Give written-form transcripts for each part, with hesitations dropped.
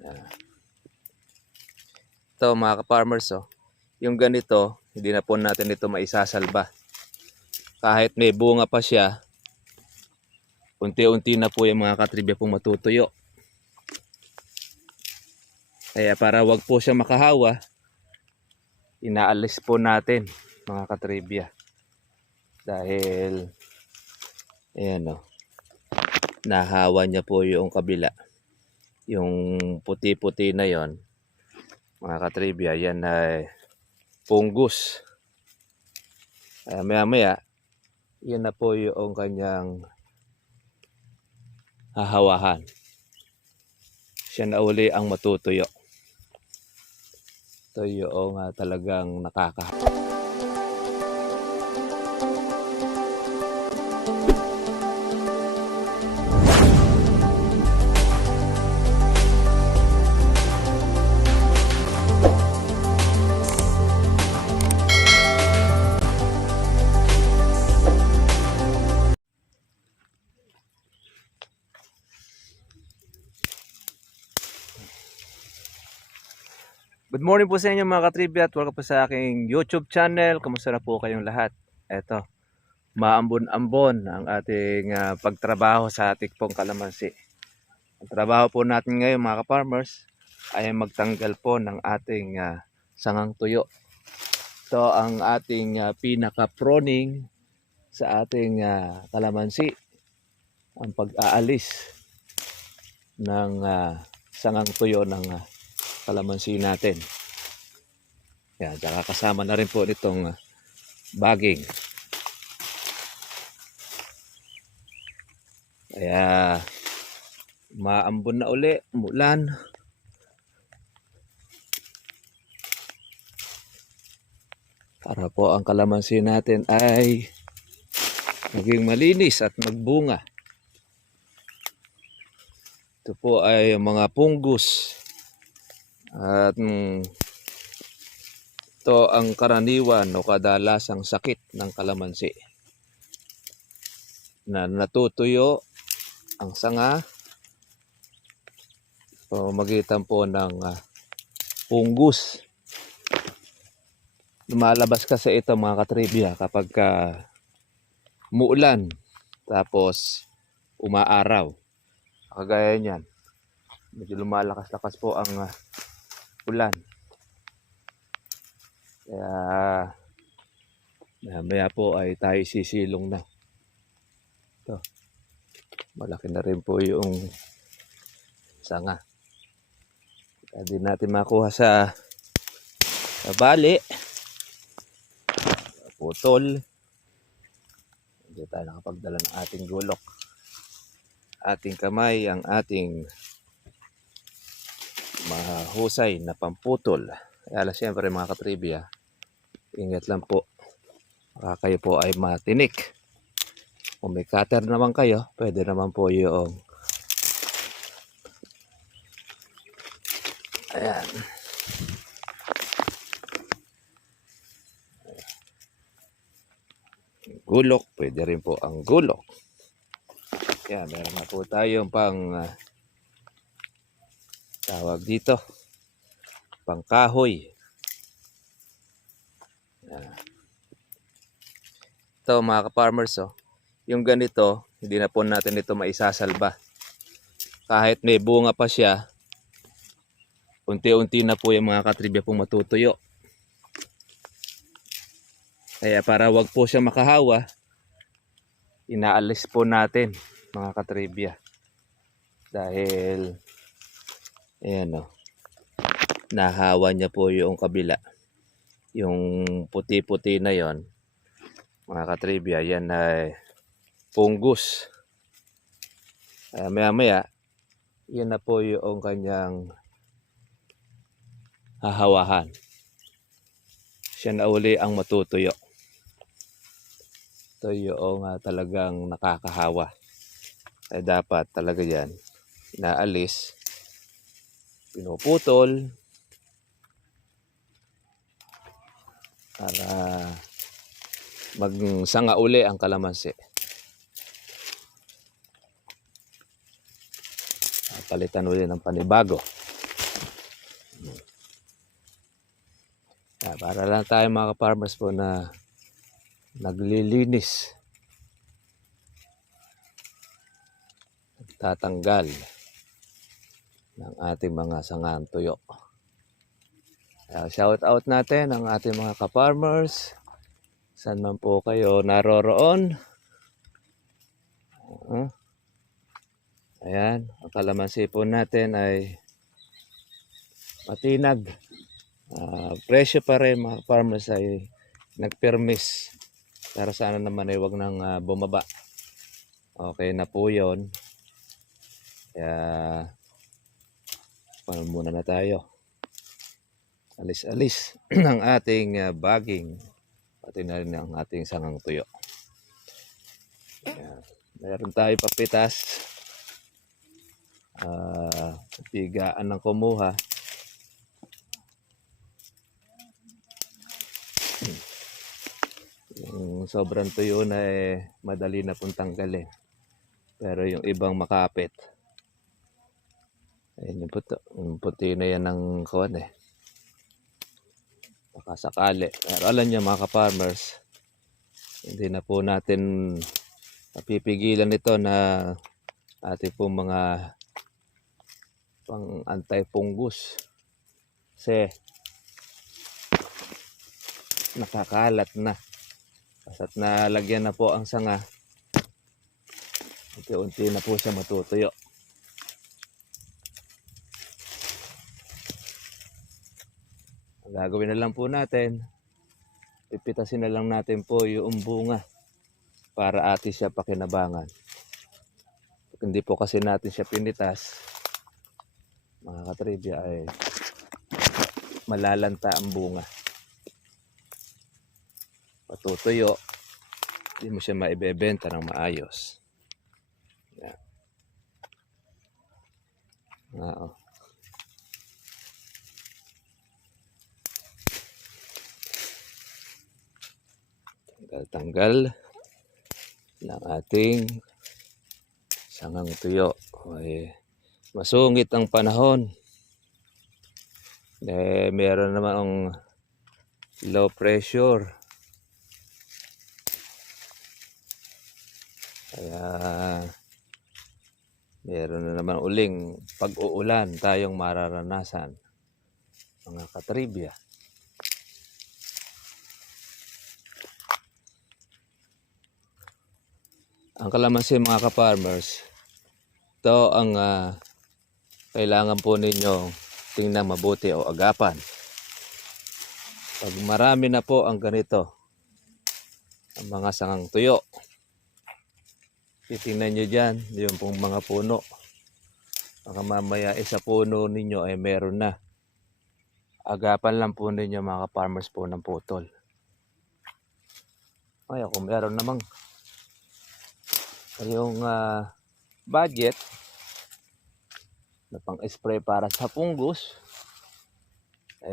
Ah, Ito mga ka-farmers, yung ganito, hindi na po natin ito maisasalba. Kahit may bunga pa siya, unti-unti na po yung mga katribya pong matutuyo. Kaya para wag po siya makahawa, inaalis po natin mga katribya. Dahil, ayan nahawa niya po yung kabila. Yung puti-puti na yon, mga katribya, yan ay fungus. Maya-maya, yan na po yung kanyang hahawahan. Siya na uli ang matutuyo. Ito yung talagang nakakahawa. Good morning po sa inyo mga katribya at welcome po sa aking YouTube channel. Kamusta na po kayong lahat? Eto, maambon-ambon ang ating pagtrabaho sa ating pong kalamansi. Ang trabaho po natin ngayon mga ka-farmers ay magtanggal po ng ating sangang tuyo. Ito ang ating pinaka-pruning sa ating kalamansi. Ang pag-aalis ng sangang tuyo ng kalamansi natin. Yan, saka kasama na rin po nitong bagging. Kaya maambon na uli, umulan. Para po ang kalamansi natin ay maging malinis at magbunga. Ito po ay mga fungus. At ito ang karaniwan o kadalasang sakit ng kalamansi. Na natutuyo ang sanga pamamagitan po ng fungus. Lumalabas kasi ito mga katribya kapag muulan tapos umaaraw. Kagaya niyan. Medyo lumalakas-lakas po ang ulan. Kaya maya po ay tayo sisilong na. Ito. Malaki na rin po yung sanga. Kaya din natin makuha sa bali. Putol. Hindi tayo nakapagdala ng ating gulok. Ating kamay ang ating mahusay na pamputol. Kaya siyempre mga katribya, ingat lang po. Baka kayo po ay matinik. Kung may cutter naman kayo, pwede naman po yung ayan. Gulok, pwede rin po ang gulok. Yan, meron na po tayong pang tawag dito, pang kahoy. Yan. Ito mga ka-farmers, yung ganito, hindi na po natin ito maisasalba. Kahit may bunga pa siya, unti-unti na po yung mga katribya pong matutuyo. Kaya para wag po siya makahawa, inaalis po natin mga katribya. Dahil, ayan nahawa niya po yung kabila. Yung puti-puti na yon, mga katribya, yan ay fungus. Maya-maya, yan na po yung kanyang hahawahan. Siya na uli ang matutuyo. Ito yung talagang nakakahawa. Ay dapat talaga yan inaalis, pinuputol para magsanga uli ang kalamansi. Palitan uli ng panibago. Para lang tayo mga farmers po na naglilinis, tatanggal ng ating mga sangang tuyo. Shout out natin ang ating mga ka-farmers. Saan man po kayo naroroon. Ayan, ang kalamansi po natin ay matinag. Presyo pa rin mga farmers ay nagpermis. Pero sana naman ay wag nang bumaba. Okay na po yun. Kaya muna na tayo. Alis-alis ng ating baging. Pati na rin ang ating sangang tuyo. Ayan. Meron tayo papitas. Bigaan ng kumuha. Yung sobrang tuyo na madali na pong tanggalin. Pero yung ibang makapit. Ayun yung puti na yan ng kuwan baka sakali. Pero alam niyo mga ka-farmers, hindi na po natin napipigilan ito na ating pong mga pang anti-fungus. Kasi nakakalat na. Kasa't nalagyan na po ang sanga, unti-unti na po siya matutuyo. Ang gagawin na lang po natin, pipitasin na lang natin po yung bunga para atin siya pakinabangan. Pag hindi po kasi natin siya pinitas, mga katribya, ay malalanta ang bunga. Patutuyo, hindi mo siya maibebenta ng maayos. Yan. Tanggal ng ating sangang tuyo. Ay, masungit ang panahon. Meron naman ang low pressure. Kaya meron na naman uling pag-uulan tayong mararanasan, mga katribya. Ang kalamansi mga ka-farmers, ito ang kailangan po ninyo tingnan mabuti o agapan. Pag marami na po ang ganito, ang mga sangang tuyo, titingnan nyo dyan, yung pong mga puno. Baka mamaya isa puno ninyo ay meron na. Agapan lang po ninyo mga farmers po ng putol. Ay, kung meron namang yung budget na pang-spray para sa fungus,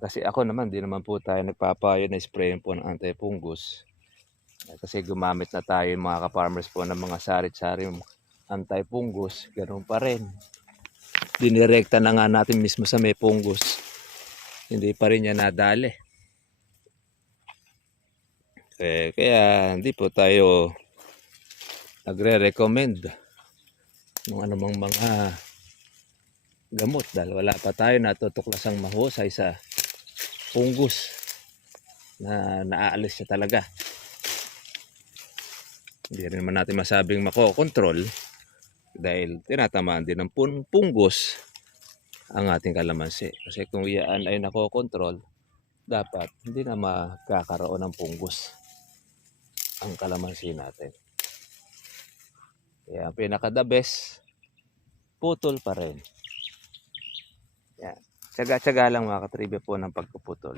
kasi ako naman, di naman po tayo nagpapayo na sprayin po ng anti-fungus. Kasi gumamit na tayo mga ka-farmers po ng mga sarit-saring anti-fungus, ganoon pa rin. Dinirekta na nga natin mismo sa may fungus, hindi pa rin niya nadali. Kaya hindi po tayo nagre-recommend ng anumang mga gamot dahil wala pa tayo natutuklasang mahusay sa fungus na naaalis siya talaga. Hindi rin naman natin masabing makokontrol dahil tinatamaan din ng fungus ang ating kalamansi. Kasi kung iyan ay nakokontrol, dapat hindi na magkakaroon ng fungus ang kalamansi natin. Kaya pinaka-the best, putol pa rin. Yan. Tsaga-tsaga lang mga katribya po ng pagpuputol.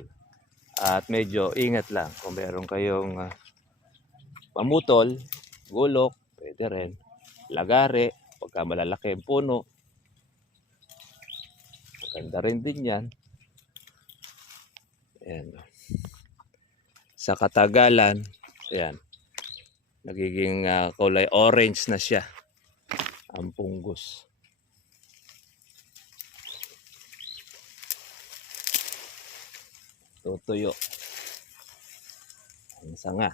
At medyo ingat lang kung meron kayong pamutol, gulok, pwede rin. Lagare, pagka malalaki ang puno. Maganda rin din yan. Ayan. Sa katagalan, ayan, nagiging kulay orange na siya ang fungus. tutuyo ang sanga.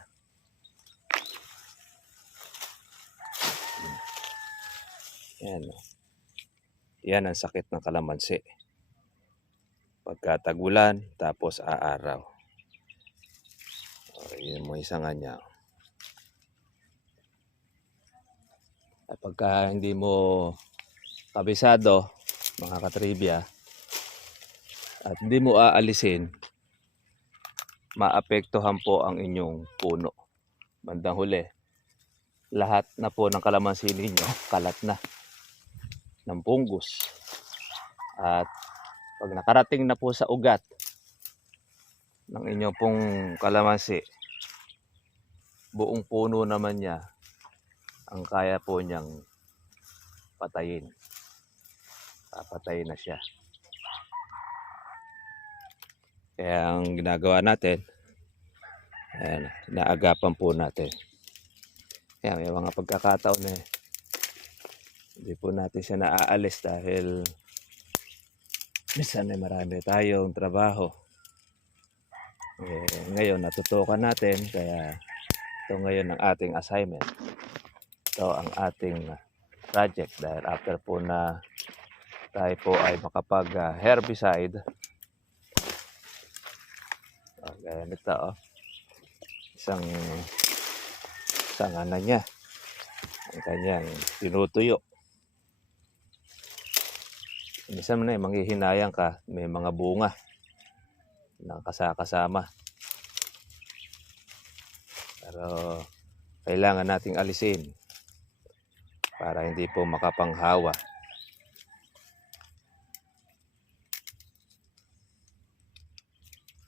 Yan. Yan ang sakit ng kalamansi. Pagka tagulan, tapos aaraw. Okay, yun mo yung sanga niya. At pagka hindi mo kabisado, mga katribya, at hindi mo aalisin, maapektuhan po ang inyong puno. Bandang huli, lahat na po ng kalamansi ninyo, kalat na ng pungus. At pag nakarating na po sa ugat ng inyong pong kalamansi, buong puno naman niya ang kaya po niyang patayin. Papatayin na siya. Kaya ang ginagawa natin, ayan, naagapan po natin. Kaya may mga pagkakataon hindi po natin siya naaalis dahil minsan ay marami tayong trabaho. Ngayon natutukan natin, kaya ito ngayon ang ating assignment. Ito ang ating project dahil after po na tayo po ay makapag herbicide. Gaya nito, isang ano niya, ang kanyang tinutuyo. Minsan na manghihinayang ka, may mga bunga na kasama. Pero kailangan nating alisin para hindi po makapanghawa.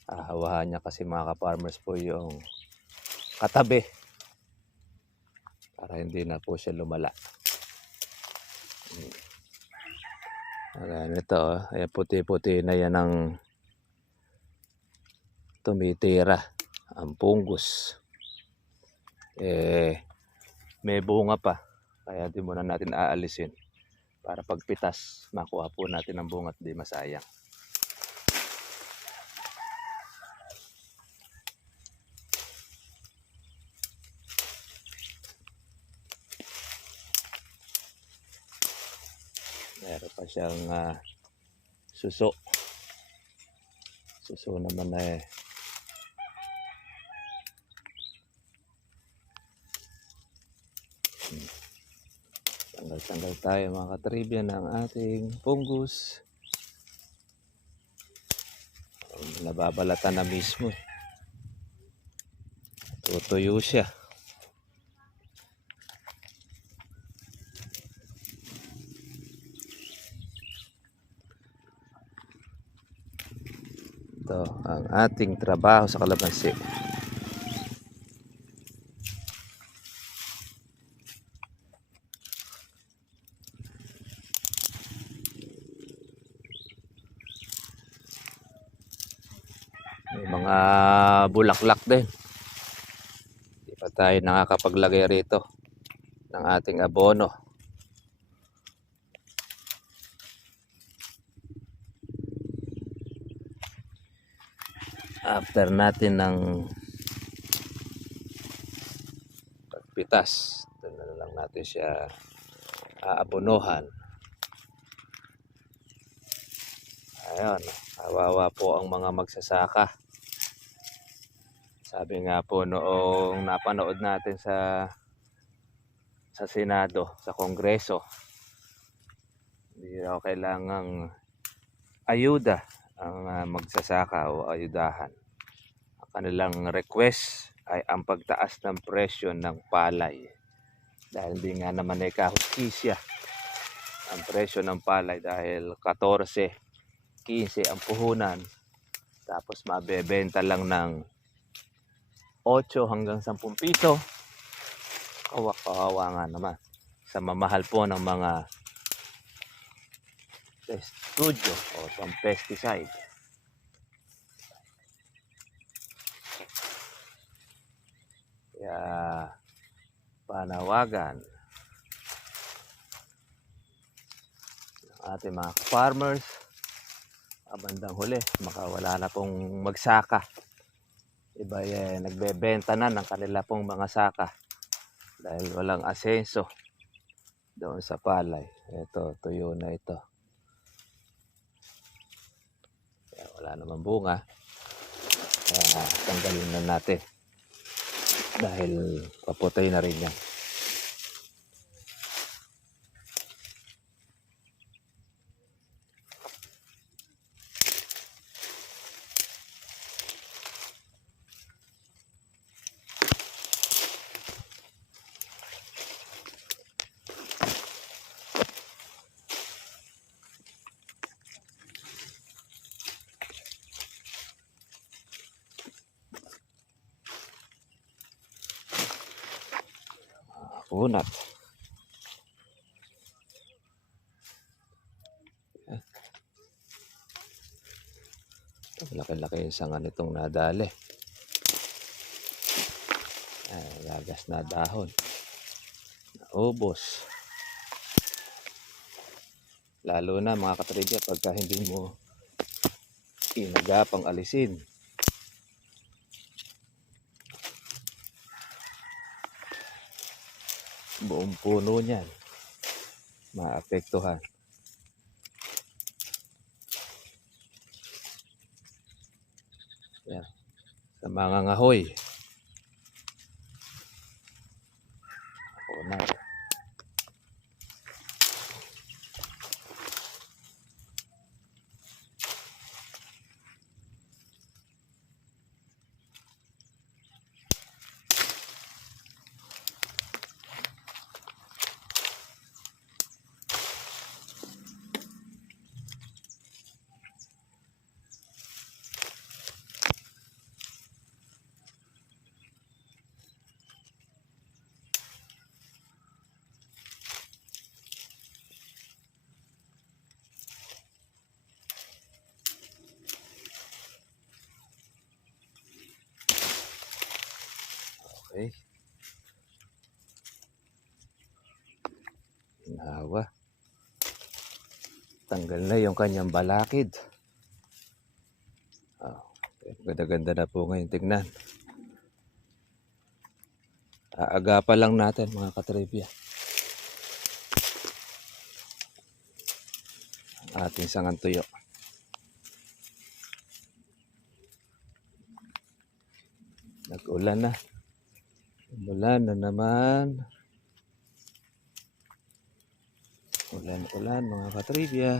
Hawahan niya kasi mga ka-farmers po yung katabi para hindi na po siya lumala. Ayan, ito, ayan, puti-puti na yan ang tumitira, ang pungus. May bunga pa, kaya di muna natin aalisin para pagpitas makuha po natin ang bunga at di masayang. Meron pa siyang suso. Suso naman tanggal tayo mga katribya ng ating fungus. Nababalatan na mismo. Tutuyo siya. Ito ang ating trabaho sa kalamansi. May mga bulaklak din. Hindi pa tayo nakakapaglagay rito ng ating abono. After natin ng pagpitas, doon na lang natin siya aabonohan. Ayun, kawawa po ang mga magsasaka. Sabi nga po noong napanood natin sa Senado, sa Kongreso, hindi raw kailangang ayuda ang magsasaka o ayudahan. Ang kanilang request ay ang pagtaas ng presyo ng palay. Dahil hindi nga naman ay kahustisya ang presyo ng palay dahil 14, 15 ang puhunan. Tapos mabebenta lang ng 8 hanggang 10 piso. Kawawa nga naman. Sa mamahal po ng mga studio o pang pesticide. Kaya panawagan ng ating mga farmers Bandang huli, makawala na pong magsaka. Iba nagbebenta na ng kanila pong mga saka dahil walang asenso doon sa palay. Ito, tuyo na ito. Kaya wala naman bunga. Kaya tanggalin na natin dahil paputay na rin yan. Unat. Laki-laki yung sanga nitong nadali. Lagas na dahon. Naubos. Lalo na mga katribya pagka hindi mo inagapang alisin. Buong puno niyan maapektuhan. Yan. Sa mga ngahoy. Na. Okay. Nawa. Tanggal na yung kanyang balakid. Ganda-ganda na po ngayon tignan. Aagapan lang natin mga katribya. Ating sangang tuyo. Nag-ulan na. Ulan na naman. Ulan mga katribya.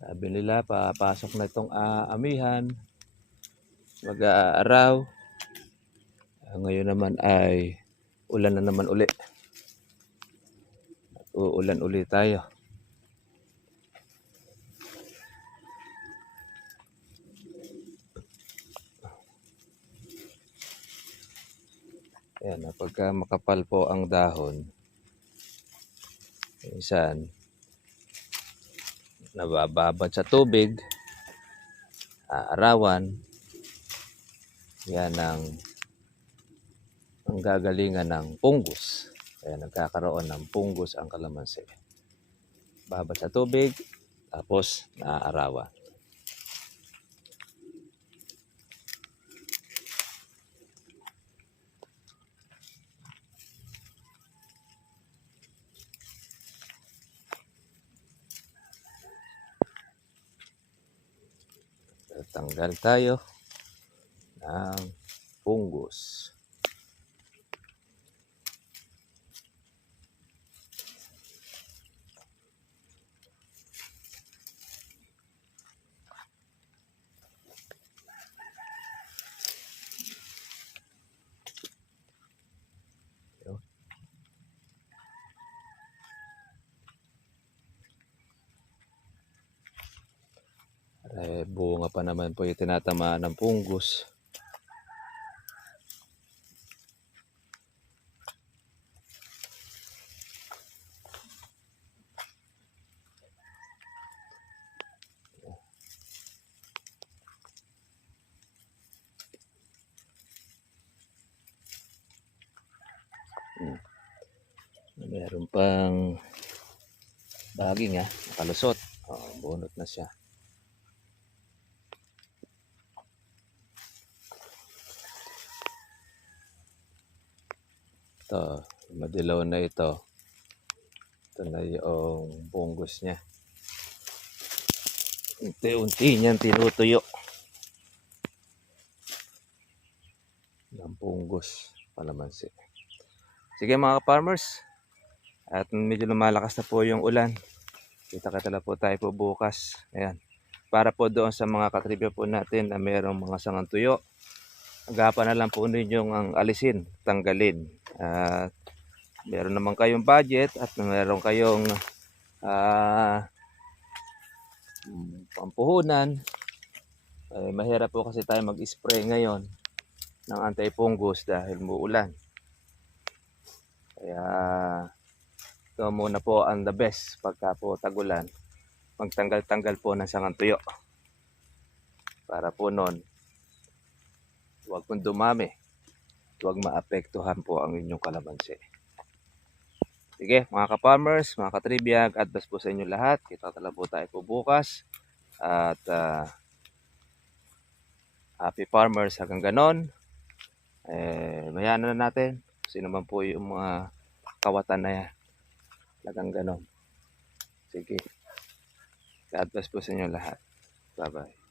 Sabi nila papasok na itong amihan. Mag-aaraw. Ngayon naman ay ulan na naman uli. Uulan uli tayo. Ayan, pagka makapal po ang dahon, minsan nabababad sa tubig, aarawan, yan ang gagalingan ng pungus. Kaya nagkakaroon ng pungus ang kalamansi. Babad sa tubig, tapos naaarawan. Tanggal tayo ng pungus. Bunga pa naman po yung tinatamaan ng pungus. Meron pang baging nakalusot. Bunot na siya. Ito, madilaw na ito. Ito na yung punggos niya. Unti-unti niyang tinutuyo. Ng punggos, kalamansi. Sige mga farmers, at medyo lumalakas na po yung ulan. Kita-kita na po tayo po bukas. Ayan. Para po doon sa mga katribya po natin na mayroong mga sangang tuyo, agapan na lang po ninyong ang alisin, tanggalin. At meron naman kayong budget at meron kayong pampuhunan. Mahirap po kasi tayo mag-spray ngayon ng anti-fungus dahil muulan. Kaya ito muna po ang the best pagka po tagulan. Magtanggal-tanggal po ng sangang tuyo. Para po nun, huwag pong dumami. Huwag maapektuhan po ang inyong kalamansi. Sige mga ka-farmers, mga ka-trivia, God bless po sa inyo lahat. Kita talaga po tayo po bukas. At happy farmers hanggang ganon. Mayaan na natin. Sino man po yung mga kawatan na yan. Hanggang ganon. Sige. God bless po sa inyo lahat. Bye-bye.